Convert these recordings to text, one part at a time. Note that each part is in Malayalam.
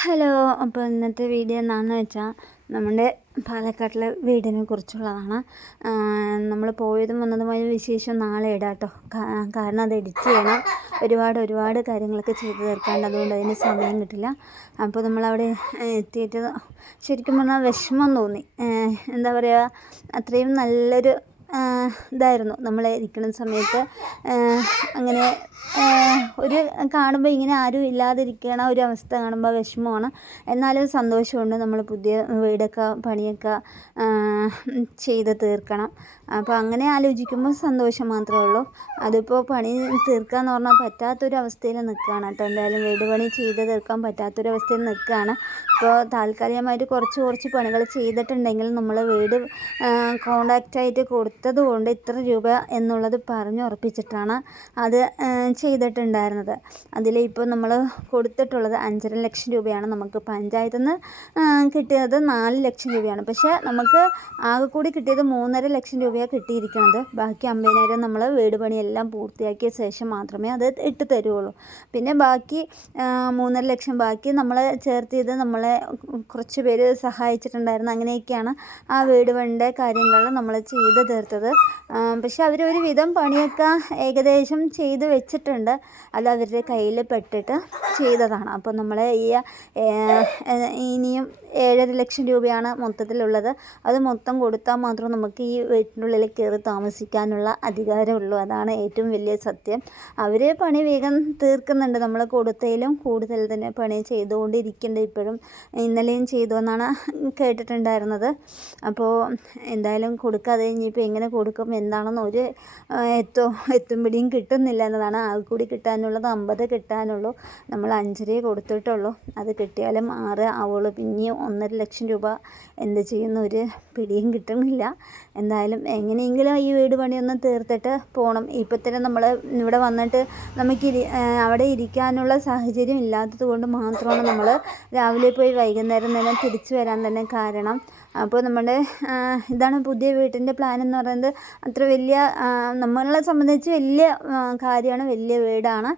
ഹലോ അപ്പോൾ ഇന്നത്തെ വീഡിയോ എന്താണെന്ന് വെച്ചാൽ നമ്മുടെ പാലക്കാട്ടിലെ വീടിനെ കുറിച്ചുള്ളതാണ്. നമ്മൾ പോയതും വന്നതുമായ വിശേഷം നാളെ ഇടാം കേട്ടോ കാരണം അത് എഡിറ്റ് ചെയ്യണം. ഒരുപാട് ഒരുപാട് കാര്യങ്ങളൊക്കെ ചെയ്തു തീർക്കാണ്ട് അതുകൊണ്ട് അതിന് സമയം കിട്ടില്ല. അപ്പോൾ നമ്മളവിടെ എത്തിയിട്ട് ശരിക്കും പറഞ്ഞാൽ വിഷമം തോന്നി. എന്താ പറയുക അത്രയും നല്ലൊരു ഇതായിരുന്നു നമ്മൾ ഇരിക്കുന്ന സമയത്ത്. അങ്ങനെ ഒരു കാണുമ്പോൾ ഇങ്ങനെ ആരും ഇല്ലാതിരിക്കണ ഒരു അവസ്ഥ കാണുമ്പോൾ വിഷമമാണ്. എന്നാലും സന്തോഷമുണ്ട് നമ്മൾ പുതിയ വീടൊക്കെ പണിയൊക്കെ ചെയ്ത് തീർക്കണം. അപ്പോൾ അങ്ങനെ ആലോചിക്കുമ്പോൾ സന്തോഷം മാത്രമേ ഉള്ളൂ. അതിപ്പോൾ പണി തീർക്കുക എന്ന് പറഞ്ഞാൽ പറ്റാത്തൊരവസ്ഥയിൽ നിൽക്കുകയാണ് കേട്ടോ. എന്തായാലും വീട് പണി ചെയ്ത് തീർക്കാൻ പറ്റാത്തൊരവസ്ഥയിൽ നിൽക്കുകയാണ്. ഇപ്പോൾ താൽക്കാലികമായിട്ട് കുറച്ച് കുറച്ച് പണികൾ ചെയ്തിട്ടുണ്ടെങ്കിൽ നമ്മൾ വീട് കോണ്ടാക്റ്റ് ആയിട്ട് കൊടുത്തത് കൊണ്ട് ഇത്ര രൂപ എന്നുള്ളത് പറഞ്ഞ് ഉറപ്പിച്ചിട്ടാണ് അത് ചെയ്തിട്ടുണ്ടായിരുന്നത്. അതിൽ ഇപ്പോൾ നമ്മൾ കൊടുത്തിട്ടുള്ളത് അഞ്ചര ലക്ഷം രൂപയാണ് നമുക്ക് പഞ്ചായത്തിൽ നിന്ന് കിട്ടിയത് നാല് ലക്ഷം രൂപയാണ്. പക്ഷേ നമുക്ക് ആകെ കൂടി കിട്ടിയത് മൂന്നര ലക്ഷം രൂപയാണ് കിട്ടിയിരിക്കുന്നത് ബാക്കി അമ്പതിനായിരം നമ്മൾ വീട് പണിയെല്ലാം പൂർത്തിയാക്കിയ ശേഷം മാത്രമേ അത് ഇട്ട് തരുള്ളൂ. പിന്നെ ബാക്കി മൂന്നര ലക്ഷം ബാക്കി നമ്മൾ ചേർത്തിയത് നമ്മളെ കുറച്ച് പേര് സഹായിച്ചിട്ടുണ്ടായിരുന്നു. അങ്ങനെയൊക്കെയാണ് ആ വീട് പണിന്റെ കാര്യങ്ങൾ നമ്മൾ ചെയ്ത് തീർത്തത്. പക്ഷെ അവരൊരു വിധം പണിയൊക്കെ ഏകദേശം ചെയ്ത് വെച്ചിട്ടുണ്ട്. അത് അവരുടെ കയ്യിൽ പെട്ടിട്ട് ചെയ്തതാണ്. അപ്പോൾ നമ്മൾ ഈ ഇനിയും ഏഴര ലക്ഷം രൂപയാണ് മൊത്തത്തിലുള്ളത്. അത് മൊത്തം കൊടുത്താൽ മാത്രം നമുക്ക് ഈ വീട്ടിനുള്ളിൽ കയറി താമസിക്കാനുള്ള അധികാരമുള്ളൂ. അതാണ് ഏറ്റവും വലിയ സത്യം. അവർ പണി വേഗം തീർക്കുന്നുണ്ട്. നമ്മൾ കൊടുത്തതിലും കൂടുതൽ തന്നെ പണി ചെയ്തുകൊണ്ടിരിക്കുന്നുണ്ട് ഇപ്പോഴും. ഇന്നലെയും ചെയ്തു എന്നാണ് കേട്ടിട്ടുണ്ടായിരുന്നത്. അപ്പോൾ എന്തായാലും കൊടുക്കാതെ ഇനിയിപ്പോൾ എങ്ങനെ കൊടുക്കും എന്താണെന്ന് ഒരു എത്തോ എത്തുമ്പിടിയും കിട്ടുന്നില്ല എന്നതാണ്. ആകെ കൂടി കിട്ടാനുള്ളത് അമ്പത് കിട്ടാനുള്ളൂ. നമ്മൾ അഞ്ചരയെ കൊടുത്തിട്ടുള്ളൂ. അത് കിട്ടിയാലും ആറ് ആവുള്ളൂ. പിന്നെയും ഒന്നര ലക്ഷം രൂപ എന്ത് ചെയ്യുന്ന ഒരു പിടിയും കിട്ടുന്നില്ല. എന്തായാലും എങ്ങനെയെങ്കിലും ഈ വീട് പണിയൊന്ന് തീർത്തിട്ട് പോകണം ഇപ്പം തന്നെ നമ്മൾ ഇവിടെ വന്നിട്ട് നമുക്ക് അവിടെ ഇരിക്കാനുള്ള സാഹചര്യം ഇല്ലാത്തത് കൊണ്ട് മാത്രമാണ് നമ്മൾ രാവിലെ പോയി വൈകുന്നേരം തന്നെ തിരിച്ചു വരാൻ തന്നെ കാരണം അപ്പോൾ നമ്മുടെ ഇതാണ് പുതിയ വീട്ടിന്റെ പ്ലാൻ എന്ന് പറയുന്നത്. അത്ര വലിയ നമ്മളെ സംബന്ധിച്ച് വലിയ കാര്യമാണ്. വലിയ വീടാണ്.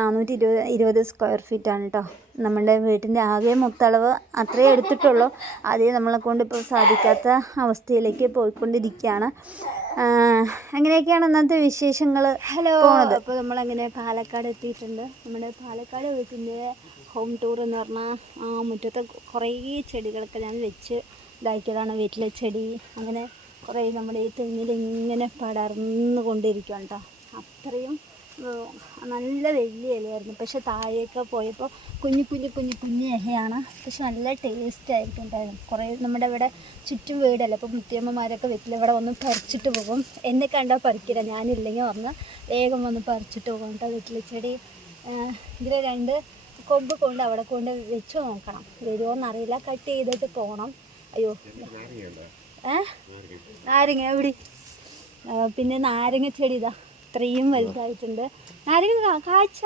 നാനൂറ്റി ഇരുപത് ഇരുപത് സ്ക്വയർ ഫീറ്റാണ് കേട്ടോ നമ്മുടെ വീട്ടിന്റെ ആകെ മൊത്തളവ് അത്രയേ എടുത്തിട്ടുള്ളൂ. അതേ നമ്മളെ കൊണ്ട് ഇപ്പോൾ സാധിക്കാത്ത അവസ്ഥയിലേക്ക് പോയിക്കൊണ്ടിരിക്കുകയാണ്. അങ്ങനെയൊക്കെയാണ് ഇന്നത്തെ വിശേഷങ്ങൾ ഹലോ അപ്പോൾ നമ്മളങ്ങനെ പാലക്കാട് എത്തിയിട്ടുണ്ട്? നമ്മുടെ പാലക്കാട് വീട്ടിന്റെ ഹോം ടൂർ എന്ന് പറഞ്ഞാൽ മുറ്റത്ത് കുറേ ചെടികളൊക്കെ ഞാൻ വെച്ച് ഇതാക്കിയതാണ് വീട്ടിലെ ചെടി. അങ്ങനെ കുറേ നമ്മുടെ ഈ തെങ്ങിലിങ്ങനെ പടർന്നു കൊണ്ടിരിക്കുകയാണ് കേട്ടോ അത്രയും നല്ല വലിയ ഇലയായിരുന്നു. പക്ഷെ താഴേക്ക് പോയപ്പോൾ കുഞ്ഞു കുഞ്ഞു കുഞ്ഞു കുഞ്ഞു ഇലയാണ്. പക്ഷെ നല്ല ടേസ്റ്റ് ആയിരിക്കും ഉണ്ടായിരുന്നു കുറേ നമ്മുടെ ഇവിടെ ചുറ്റും വീടല്ലേ. അപ്പോൾ മുത്തിയമ്മമാരൊക്കെ വീട്ടിൽ ഇവിടെ വന്ന് പറിച്ചിട്ട് പോകും. എന്നെ കണ്ടാൽ പറിക്കില്ല. ഞാനില്ലെങ്കിൽ പറഞ്ഞ് വേഗം വന്ന് പറിച്ചിട്ട് പോകും കേട്ടോ വീട്ടിലെ ചെടി. ഇതിൽ രണ്ട് കൊമ്പ് കൊണ്ട് അവിടെ കൊണ്ട് വെച്ച് നോക്കണം. വരുമോ എന്നറിയില്ല കട്ട് ചെയ്തിട്ട് പോകണം. അയ്യോ. ഏ? നാരങ്ങ എവിടെ? പിന്നെ നാരങ്ങ ചെടി ഇതാ. ഇത്രയും വലുതായിട്ടുണ്ട്. നാരങ്ങ കാഴ്ച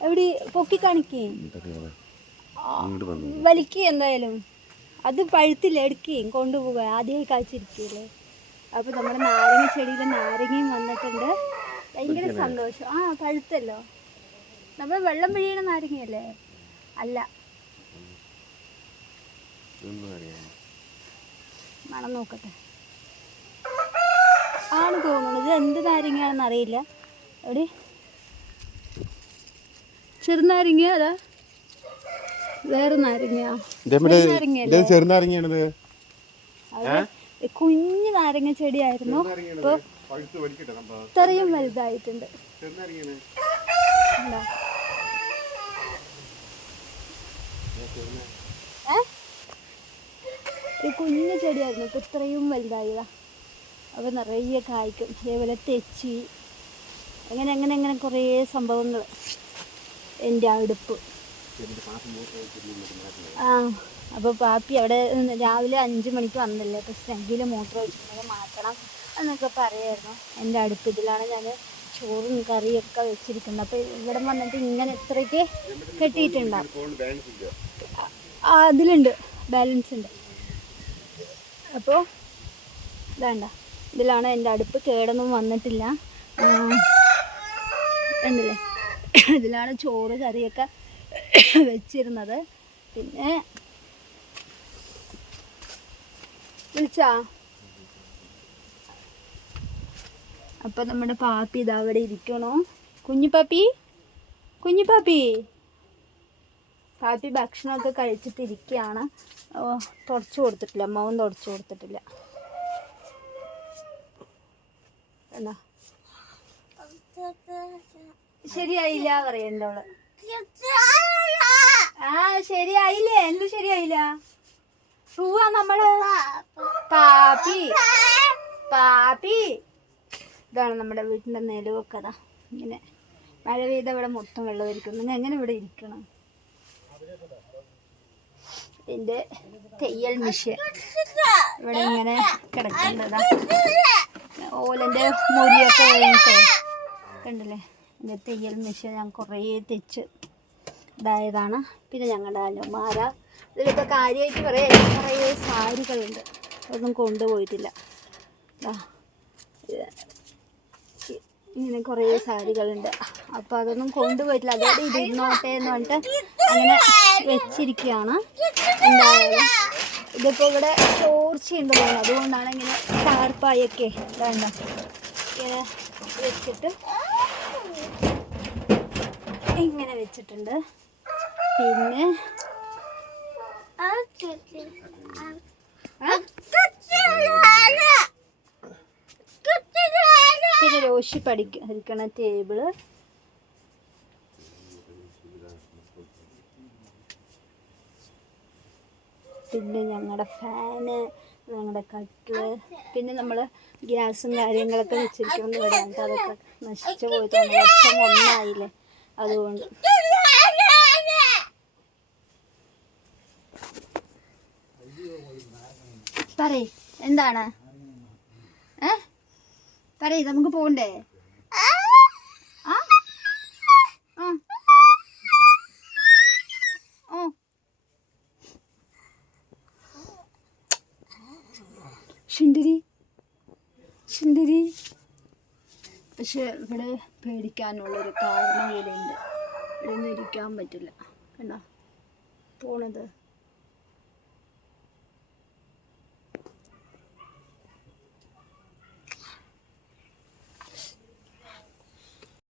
എവിടെ? പൊക്കി കാണിക്കേ. വലിക്കുക എന്തായാലും. അത് പഴുത്തില്ല എടുക്കുകയും കൊണ്ടുപോവുക. ആദ്യമായി കാഴ്ചയിരിക്കുകയല്ലേ അപ്പോൾ നമ്മുടെ നാരങ്ങ ചെടിയിൽ നാരങ്ങയും വന്നിട്ടുണ്ട്. ഭയങ്കര സന്തോഷം. ആ പഴുത്തല്ലോ. നമ്മൾ വെള്ളം പിഴിയണ നാരങ്ങയല്ലേ? അല്ല. മണം നോക്കട്ടെ. ആണ് തോന്നുന്നത് ഇത് എന്ത് നാരങ്ങയാണെന്ന് അറിയില്ല. എവിടെ? ചെറുനാരങ്ങ അതാ. വേറെ നാരങ്ങയാ. ചെറുനാരങ്ങയാണത്. കുഞ്ഞു നാരങ്ങ ചെടിയായിരുന്നു. ഇപ്പൊ ഇത്രയും വലുതായിട്ടുണ്ട്. ഉണ്ടോ? ഈ കുഞ്ഞു ചെടിയായിരുന്നു. ഇപ്പം ഇത്രയും വലുതായതാ അപ്പോൾ നിറയെ കായ്ക്കും. അതേപോലെ തെച്ചി. അങ്ങനെ അങ്ങനെ അങ്ങനെ കുറേ സംഭവങ്ങൾ എന്റെ അടുപ്പ് ആ അപ്പോൾ പാപ്പി അവിടെ രാവിലെ അഞ്ച് മണിക്ക് വന്നില്ലേ? അപ്പോൾ സ്നഗ്ഗിൽ മൂത്രം വെച്ചിട്ട് മാറ്റണം എന്നൊക്കെ പറയായിരുന്നു. എന്റെ അടുപ്പ് ഇതിലാണ് ഞാൻ ചോറും കറിയൊക്കെ വെച്ചിരിക്കുന്നത്. അപ്പോൾ ഇവിടെ വന്നിട്ട് ഇങ്ങനെ ഇത്രയ്ക്ക് കെട്ടിയിട്ടുണ്ടാവും ആ അതിലുണ്ട്. ബാലൻസ് ഉണ്ട്. അപ്പോൾ വേണ്ട. ഇതിലാണ് എന്റെ അടുപ്പ്. കേടൊന്നും വന്നിട്ടില്ല. കണ്ടില്ലേ? ഇതിലാണ് ചോറ് കറിയൊക്കെ വെച്ചിരുന്നത്. പിന്നെ വിളിച്ചാ? അപ്പൊ നമ്മുടെ പാപ്പി ഇതാ അവിടെ ഇരിക്കണോ. കുഞ്ഞു പാപ്പി? കുഞ്ഞു പാപ്പി? പാപ്പി ഭക്ഷണമൊക്കെ കഴിച്ചിട്ടിരിക്കുകയാണ്. തുടച്ചു കൊടുത്തിട്ടില്ല. മൗൻ തുടച്ചു കൊടുത്തിട്ടില്ല. എന്നാ? ശരിയായില്ല പറയണ്ട ആ ശരിയായില്ലേ? എന്ത് ശരിയായില്ല? പോവാ നമ്മൾ? പാപ്പി. പാപ്പി. ഇതാണ് നമ്മുടെ വീട്ടിന്റെ നിലവൊക്കെ. അതാ ഇങ്ങനെ മഴ പെയ്ത ഇവിടെ മൊത്തം വെള്ളമായിരിക്കും നിങ്ങൾ എങ്ങനെ ഇവിടെ ഇരിക്കണം? ഇതിന്റെ തെയ്യൽ മിഷ്യൻ ഇവിടെ ഇങ്ങനെ കിടക്കേണ്ടതാ ഓലന്റെ മുരിയൊക്കെ കഴിഞ്ഞിട്ട് കണ്ടില്ലേ? എന്റെ തെയ്യൽ മിഷ്യൻ ഞാൻ കുറേ തെച്ച് ഇതായതാണ്. പിന്നെ ഞങ്ങളുടെ അലമാര. ഇതിലൊക്കെ കാര്യമായിട്ട് കുറേ കുറേ സാരികളുണ്ട്. അതൊന്നും കൊണ്ടുപോയിട്ടില്ല. ഇങ്ങനെ കുറേ സാരികളുണ്ട്. അപ്പോൾ അതൊന്നും കൊണ്ടുപോയിട്ടില്ല അതോടെ ഇരുന്നോട്ടെ എന്ന് പറഞ്ഞിട്ട് അങ്ങനെ വെച്ചിരിക്കുകയാണ്. എന്തായാലും ഇതിപ്പോൾ ഇവിടെ ചോർച്ചയുണ്ട് തോന്നുന്നു. അതുകൊണ്ടാണ് ഇങ്ങനെ ടാർപ്പായൊക്കെ വേണ്ട ഇങ്ങനെ വെച്ചിട്ട് ഇങ്ങനെ വെച്ചിട്ടുണ്ട്. പിന്നെ? പിന്നെ രോഷി പഠിക്കുന്ന ടേബിൾ. പിന്നെ ഞങ്ങളുടെ ഫാന് ഞങ്ങളുടെ കട്ടിൽ പിന്നെ നമ്മൾ ഗ്യാസും കാര്യങ്ങളൊക്കെ വെച്ചിരിക്കുന്നത് ഇവിടെ. അതൊക്കെ നശിച്ചു പോയിട്ടുണ്ട് വർഷം ഒന്നായില്ലേ? അതുകൊണ്ട്. പറയ് എന്താണ്? ഏ? പറയ് നമുക്ക് പോണ്ടേ? ശുണ്ടരി ശുണ്ടരി പക്ഷെ ഇവിടെ പേടിക്കാനുള്ളൊരു കാരണം ഇവിടെ ഉണ്ട് ഇവിടെ ഒന്നും ഇരിക്കാൻ പറ്റില്ല. കണ്ടോ? പോണത്.